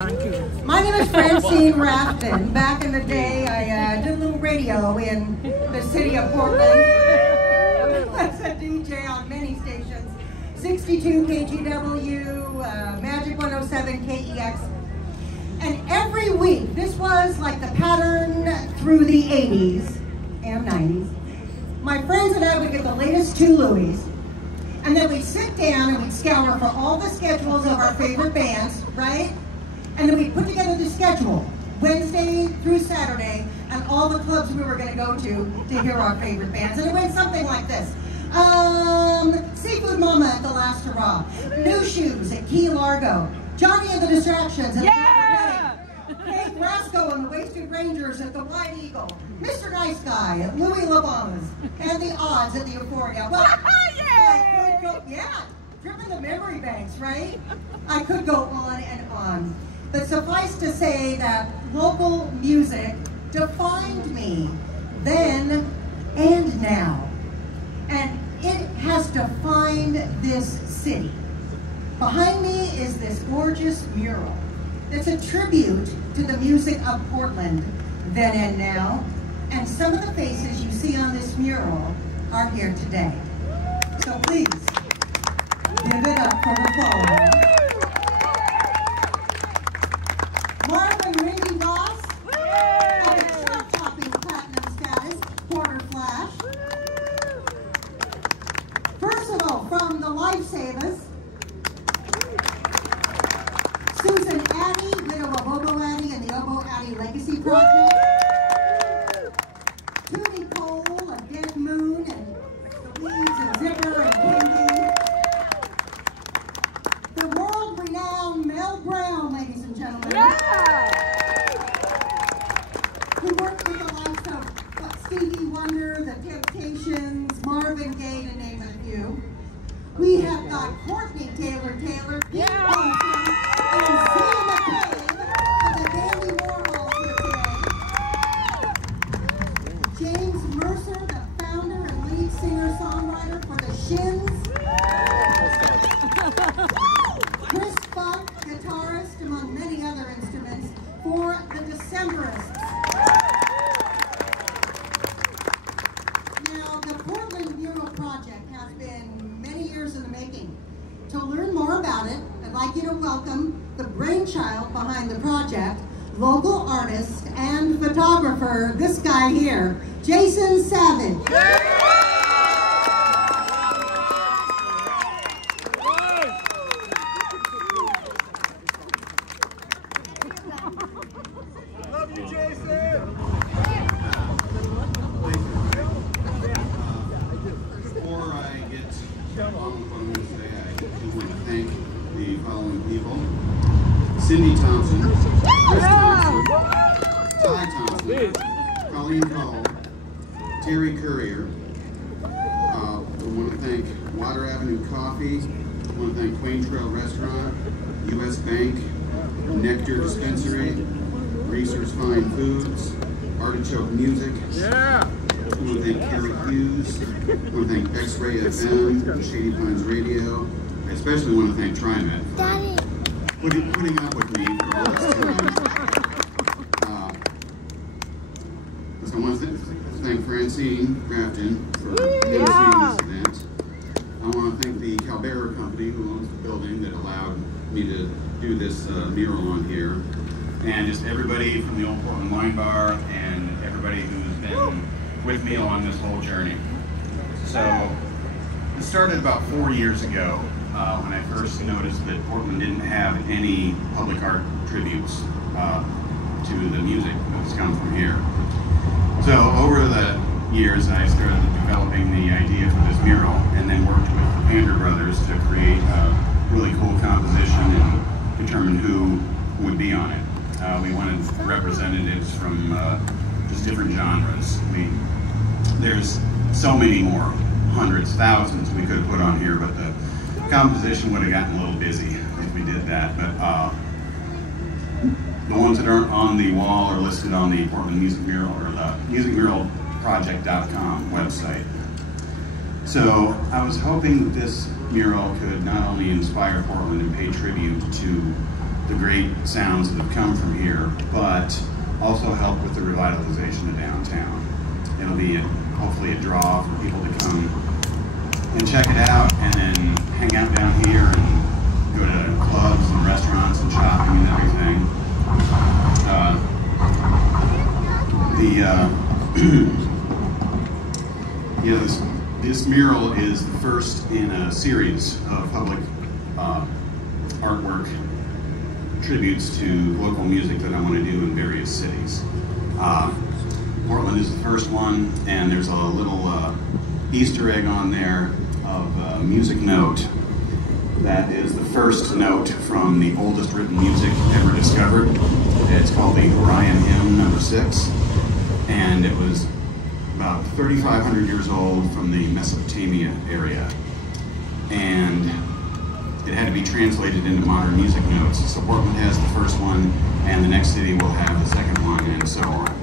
My name is Francine Rafton. Back in the day, I did a little radio in the city of Portland. I was a DJ on many stations. 62 KGW, Magic 107 KEX. And every week, this was like the pattern through the 80s and 90s. My friends and I would get the latest two Louis, and then we'd sit down and we'd scour for all the schedules of our favorite bands, right? And then we put together the schedule, Wednesday through Saturday, and all the clubs we were going to go to hear our favorite bands. And it went something like this. Seafood Mama at the Last Hurrah, New Shoes at Key Largo, Johnny and the Distractions at the Kate Rasco and the Wasted Rangers at the White Eagle, Mr. Nice Guy at Louis Labama's, and the Odds at the Euphoria. Well, I could go, dripping the memory banks, right? I could go on and on. But suffice to say that local music defined me then and now. And it has defined this city. Behind me is this gorgeous mural. It's a tribute to the music of Portland then and now. And some of the faces you see on this mural are here today. So please, give it up for the following. Marvin Rindy Ross, of the chart-topping platinum status, Porter Flash. Versatile from the Lifesavers, Susan Addy, widow of Obo Addy and the Obo Addy Legacy Project. Tootie Cole of Dead Moon and the Weeds and Zipper and Candy. The world-renowned Mel Brown, ladies and gentlemen. Who worked with the likes of Stevie Wonder, The Temptations, Marvin Gaye, to name a few. We have got Courtney Taylor, Pete Thompson, and Zia McCabe of the Dandy Mural here today. James Mercer, the founder and lead singer-songwriter for the Shins. Chris Buck, guitarist, among many other instruments, for the Decemberists. Now, the Portland Mural Project has been many years in the making. To learn more about it, I'd like you to welcome the brainchild behind the project, local artist and photographer, this guy here, Jason Savage. Love you, Jason! Before I get on with what I'm going to say, I do want to thank the following people. Cindy Thompson, Chris Thompson, Ty Thompson, Colleen Cole, Terry Courier. I want to thank Water Avenue Coffee. I want to thank Quain Trail Restaurant, U.S. Bank, Nectar Dispensary, Reese's Fine Foods, Artichoke Music. I want to thank Kerry Hughes. I want to thank X-Ray FM and Shady Pines Radio. I especially want to thank TriMet for putting up with me for all this time. So I want to thank Francine Rafton for emceeing this event. I want to thank the Calbera Company, who owns the building, that allowed me to do this mural on here. And just everybody from the Old Portland Wine Bar and everybody who's been with me along this whole journey. So it started about 4 years ago when I first noticed that Portland didn't have any public art tributes to the music that's come from here. So over the years I started developing the idea for this mural and then worked with the Pander brothers to create a really cool composition and determine who would be on it. We wanted representatives from just different genres. There's so many more, hundreds, thousands we could have put on here, but the composition would have gotten a little busy if we did that. But the ones that aren't on the wall are listed on the Portland Music Mural or the musicmuralproject.com website. So I was hoping that this mural could not only inspire Portland and pay tribute to the great sounds that have come from here, but also help with the revitalization of downtown. It'll be hopefully a draw for people to come and check it out, and then hang out down here and go to clubs and restaurants and shopping and everything. This mural is the first in a series of public artwork tributes to local music that I want to do in various cities. Portland is the first one, and there's a little Easter egg on there of music note. That is the first note from the oldest written music ever discovered. It's called the Orion Hymn No. 6, and it was about 3,500 years old from the Mesopotamia area. And it had to be translated into modern music notes. So Portland has the first one, and the next city will have the second one, and so on.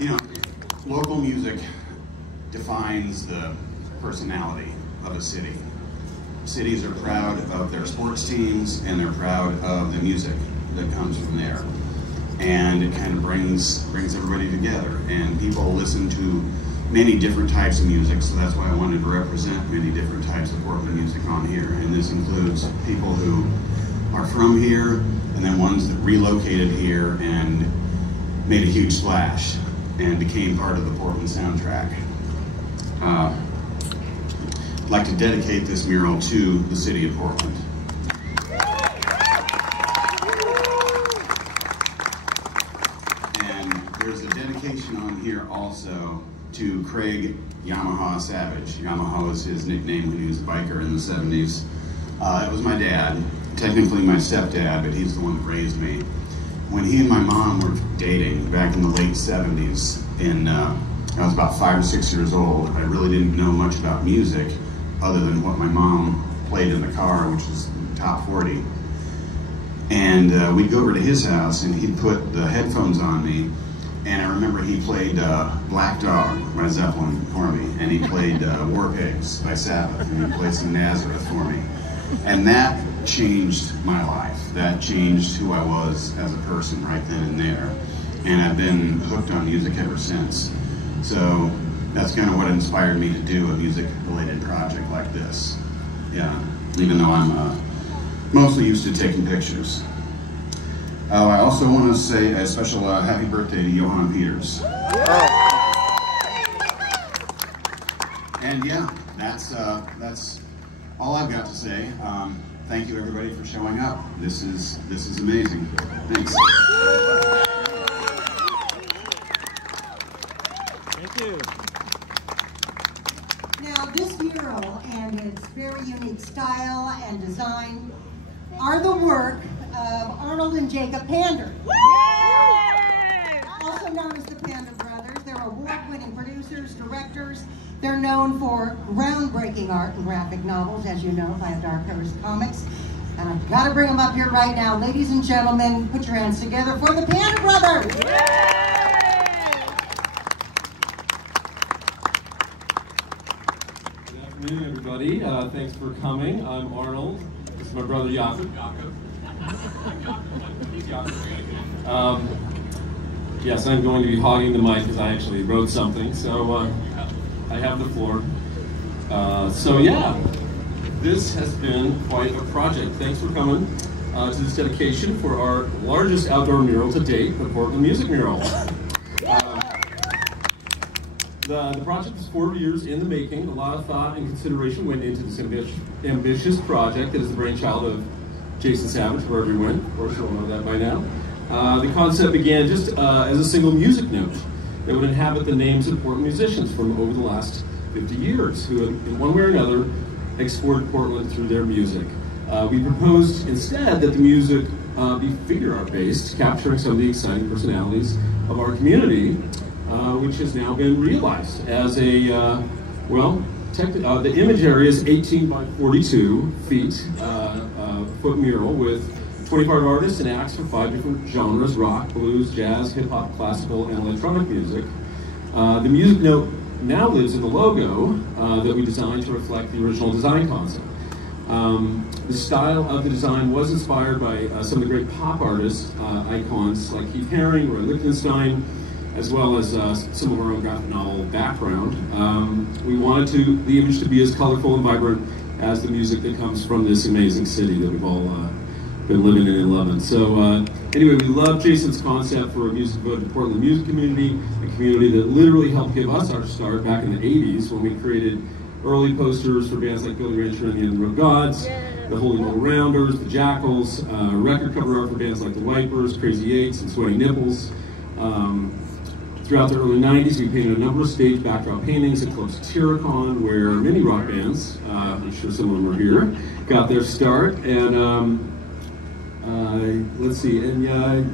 You know, local music defines the personality of a city. Cities are proud of their sports teams, and they're proud of the music that comes from there. And it kind of brings everybody together, and people listen to many different types of music, so that's why I wanted to represent many different types of Portland music on here. And this includes people who are from here, and then ones that relocated here and made a huge splash and became part of the Portland soundtrack. I'd like to dedicate this mural to the city of Portland. And there's a dedication on here also to Craig Yamaha Savage. Yamaha was his nickname when he was a biker in the 70s. It was my dad, technically my stepdad, but he's the one that raised me. When he and my mom were dating back in the late 70s, I was about 5 or 6 years old. I really didn't know much about music other than what my mom played in the car, which was top 40. And we'd go over to his house, and he'd put the headphones on me, and I remember he played Black Dog by Zeppelin for me, and he played War Pigs by Sabbath, and he played some Nazareth for me. And that changed my life. That changed who I was as a person right then and there. And I've been hooked on music ever since. So that's kind of what inspired me to do a music-related project like this. Yeah, even though I'm mostly used to taking pictures. I also want to say a special happy birthday to Johann Peters. And yeah, that's all I've got to say. Thank you everybody for showing up. This is amazing. Thanks. Thank you. Now, this mural and its very unique style and design are the work of Arnold and Jacob Pander. Also known as the Pander Brothers. They're award-winning producers, directors. They're known for groundbreaking art and graphic novels, as you know, by Dark Horse Comics. And I've got to bring them up here right now. Ladies and gentlemen, put your hands together for the Pander Brothers! Good afternoon, everybody. Thanks for coming. I'm Arnold. This is my brother Jakob. Yes, I'm going to be hogging the mic because I actually wrote something, so I have the floor. So yeah, this has been quite a project. Thanks for coming to this dedication for our largest outdoor mural to date, the Portland Music Mural. The project was 4 years in the making. A lot of thought and consideration went into this ambitious project that is the brainchild of Jason Savage, wherever he went. Of course, you'll know that by now. The concept began just as a single music note that would inhabit the names of Portland musicians from over the last 50 years, who in one way or another explored Portland through their music. We proposed instead that the music be figure art based, capturing some of the exciting personalities of our community, which has now been realized as a, the image area is 18 by 42 feet foot mural with 25 artists and acts from 5 different genres: rock, blues, jazz, hip-hop, classical, and electronic music. The music note now lives in the logo that we designed to reflect the original design concept. The style of the design was inspired by some of the great pop artists, icons like Keith Haring, Roy Lichtenstein, as well as some of our own graphic novel background. We wanted the image to be as colorful and vibrant as the music that comes from this amazing city that we've all been living in and loving. So anyway, we love Jason's concept for a music devoted to Portland music community, a community that literally helped give us our start back in the 80s when we created early posters for bands like Billy Rancher and the Underworld Gods, the Holy Little Rounders, the Jackals, record cover art for bands like the Wipers, Crazy Eights, and Sweaty Nipples. Throughout the early 90s, we painted a number of stage backdrop paintings at clubs Tiricon, where many rock bands, I'm sure some of them are here, got their start. And let's see, and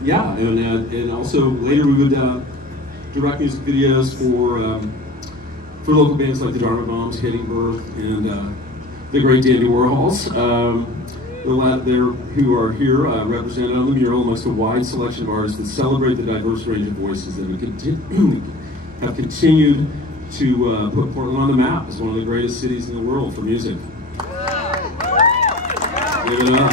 yeah, and also later we would direct music videos for local bands like the Dharma Bombs, Hitting Birth, and the great Dandy Warhols. The lab there who are here represented on the mural amongst a wide selection of artists that celebrate the diverse range of voices that have continued to put Portland on the map as one of the greatest cities in the world for music. Give it up.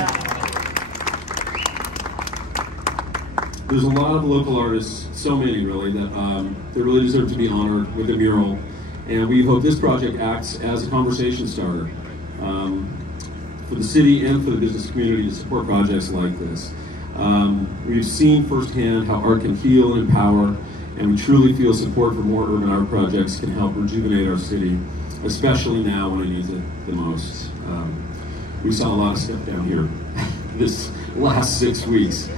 There's a lot of local artists, so many really, that really deserve to be honored with a mural. And we hope this project acts as a conversation starter for the city and for the business community to support projects like this. We've seen firsthand how art can heal and empower, and we truly feel support for more urban art projects can help rejuvenate our city, especially now when it needs it the most. We saw a lot of stuff down here this last 6 weeks.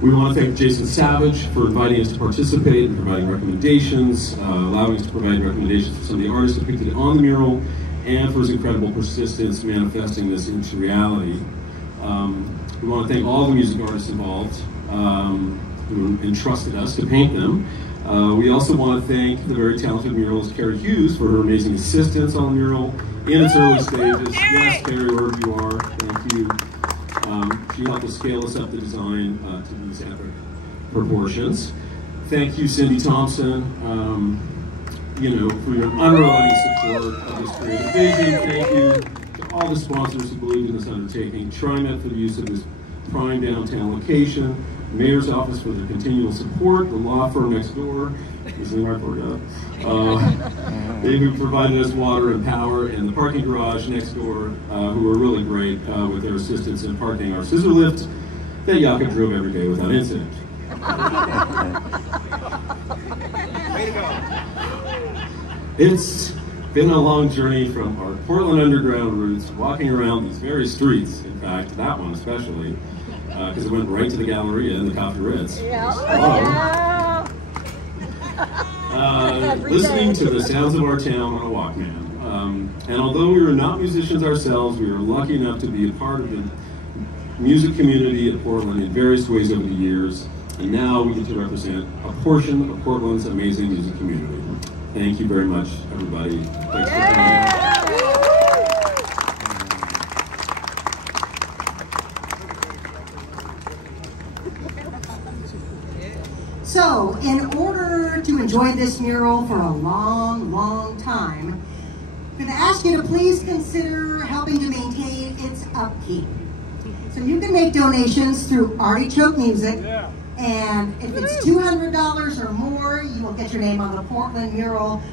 We want to thank Jason Savage for inviting us to participate and providing recommendations, allowing us to provide recommendations for some of the artists depicted on the mural, and for his incredible persistence manifesting this into reality. We want to thank all the music artists involved who entrusted us to paint them. We also want to thank the very talented muralist Carrie Hughes for her amazing assistance on the mural in its early stages. Yes, Carrie, wherever you are, thank you. She helped us scale us up the design to these epic proportions. Thank you, Cindy Thompson, for your unrelenting support of this creative vision. Thank you to all the sponsors who believe in this undertaking. TriMet for the use of this prime downtown location. Mayor's office for their continual support. The law firm next door. They who provided us water and power, and the parking garage next door, who were really great with their assistance in parking our scissor lift that Yaka drove every day without incident. Way to go. It's been a long journey from our Portland Underground roots, walking around these very streets, in fact, that one especially, because it went right to the Galleria and the Coffee Ritz. Listening to the sounds of our town on a Walkman. And although we were not musicians ourselves, we were lucky enough to be a part of the music community at Portland in various ways over the years. And now we get to represent a portion of Portland's amazing music community. Thank you very much, everybody. Thanks for coming. So, in order to enjoy this mural for a long, long time, I'm going to ask you to please consider helping to maintain its upkeep. So you can make donations through Artichoke Music, and if it's $200 or more, you will get your name on the Portland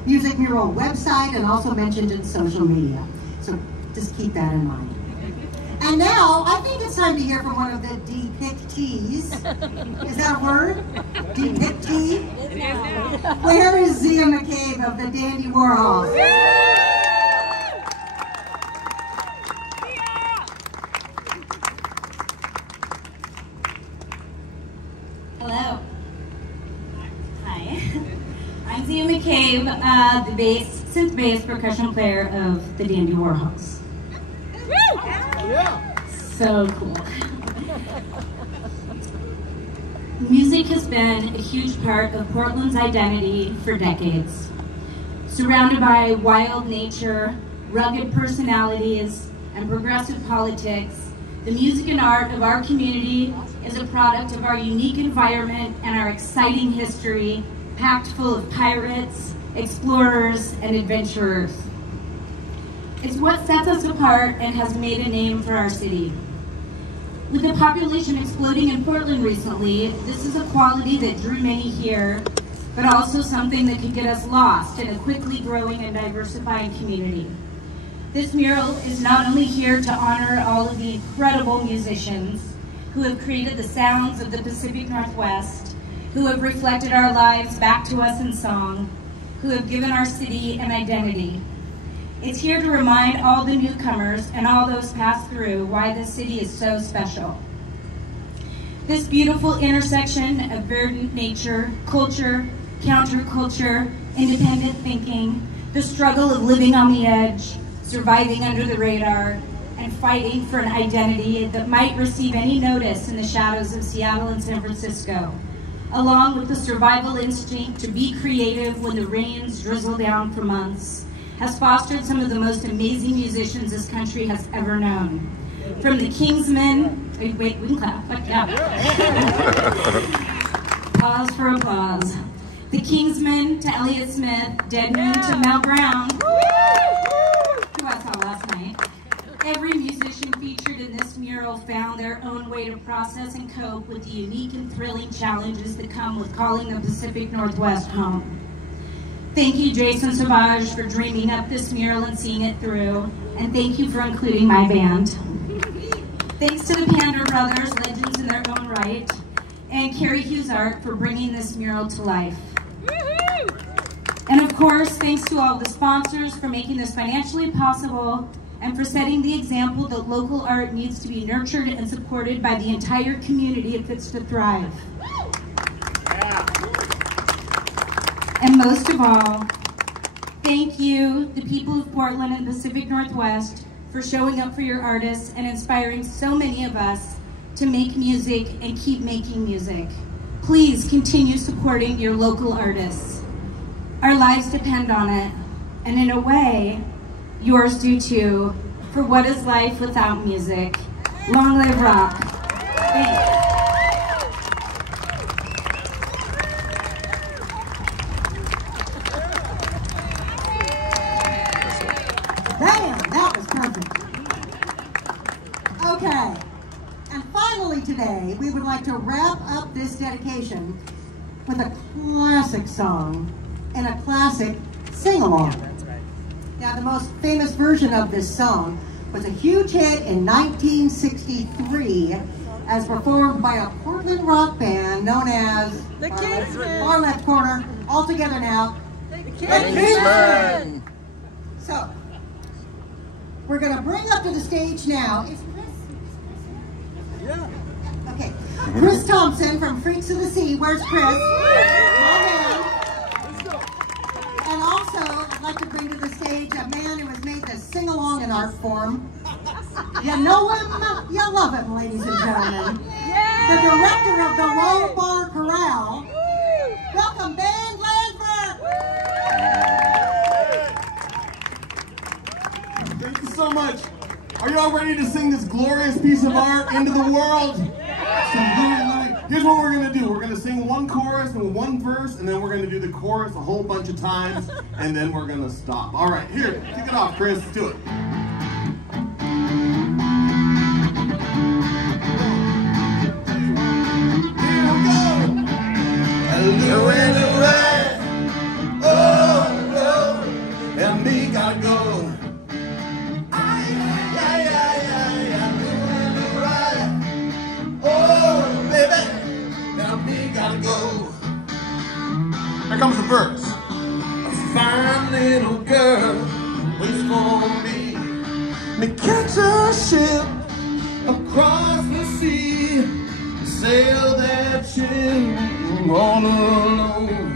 Music Mural website and also mentioned in social media. So just keep that in mind. And now, I think it's time to hear from one of the depictees. Is that a word? Depictee? Where is Zia McCabe of the Dandy Warhols? Hello. Hi. I'm Zia McCabe, the synth bass percussion player of the Dandy Warhols. So cool. Music has been a huge part of Portland's identity for decades. Surrounded by wild nature, rugged personalities, and progressive politics, the music and art of our community is a product of our unique environment and our exciting history, packed full of pirates, explorers, and adventurers. It's what sets us apart and has made a name for our city. With the population exploding in Portland recently, this is a quality that drew many here, but also something that could get us lost in a quickly growing and diversifying community. This mural is not only here to honor all of the incredible musicians who have created the sounds of the Pacific Northwest, who have reflected our lives back to us in song, who have given our city an identity. It's here to remind all the newcomers and all those passed through why this city is so special. This beautiful intersection of verdant nature, culture, counterculture, independent thinking, the struggle of living on the edge, surviving under the radar, and fighting for an identity that might receive any notice in the shadows of Seattle and San Francisco, along with the survival instinct to be creative when the rains drizzle down for months, has fostered some of the most amazing musicians this country has ever known. From the Kingsmen, wait, we can clap, yeah. Pause for applause. The Kingsmen to Elliott Smith, Dead Moon to Mel Brown, who I saw last night. Every musician featured in this mural found their own way to process and cope with the unique and thrilling challenges that come with calling the Pacific Northwest home. Thank you, Jason Savage, for dreaming up this mural and seeing it through, and thank you for including my band. Thanks to the Pander brothers, legends in their own right, and Carrie Hughes Art for bringing this mural to life. And of course, thanks to all the sponsors for making this financially possible and for setting the example that local art needs to be nurtured and supported by the entire community if it's to thrive. And most of all, thank you, the people of Portland and Pacific Northwest, for showing up for your artists and inspiring so many of us to make music and keep making music. Please continue supporting your local artists. Our lives depend on it, and in a way, yours do too, for what is life without music? Long live rock. Thanks. Damn, that was perfect. Okay, and finally today, we would like to wrap up this dedication with a classic song and a classic sing-along. Now, the most famous version of this song was a huge hit in 1963 as performed by a Portland rock band known as The Kingsmen. Far left corner, all together now. The Kingsmen. So, we're going to bring up to the stage now. Is Chris? Yeah. Okay. Chris Thompson from Freaks of the Sea. Where's Chris? My man. And also, I'd like to bring to the stage a man who has made this sing-along in art form. You know him, you love him, ladies and gentlemen. The director of the Low Bar Corral. Welcome, Ben Lansford. Thank you so much. Are you all ready to sing this glorious piece of art into the world? Here's what we're going to do. We're going to sing one chorus and one verse, and then we're going to do the chorus a whole bunch of times, and then we're going to stop. All right, here, kick it off, Chris. Let's do it. Here comes the verse. A fine little girl waits for me to catch a ship across the sea, sail that ship all alone.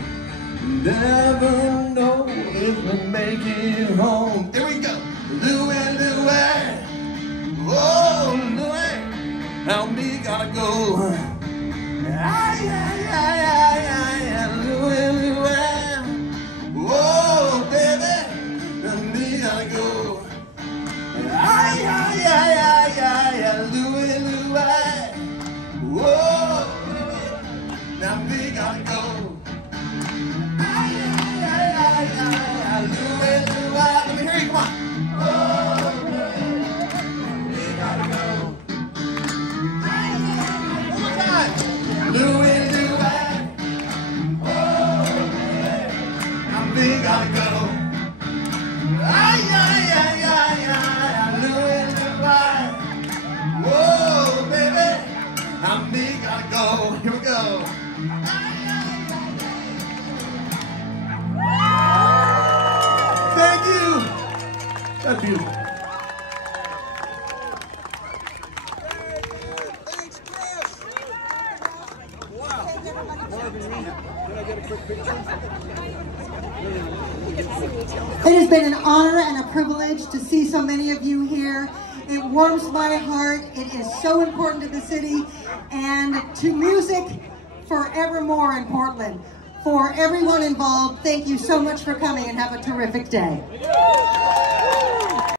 Never know if we make it home. Here we go. Louie, Louie, oh Louie, how me gotta go. Ay, ay, ay, ay, ay, Louie, Louie, oh baby, how me gotta go. Ay, ay, ay, ay, ay, Louie, Louie, oh baby, now me gotta go. Ay, ay, ay, ay, ay, Louie, Louie, let me hear you, come on. Oh. you. It has been an honor and a privilege to see so many of you here. It warms my heart. It is so important to the city and to music forevermore in Portland. For everyone involved, thank you so much for coming and have a terrific day.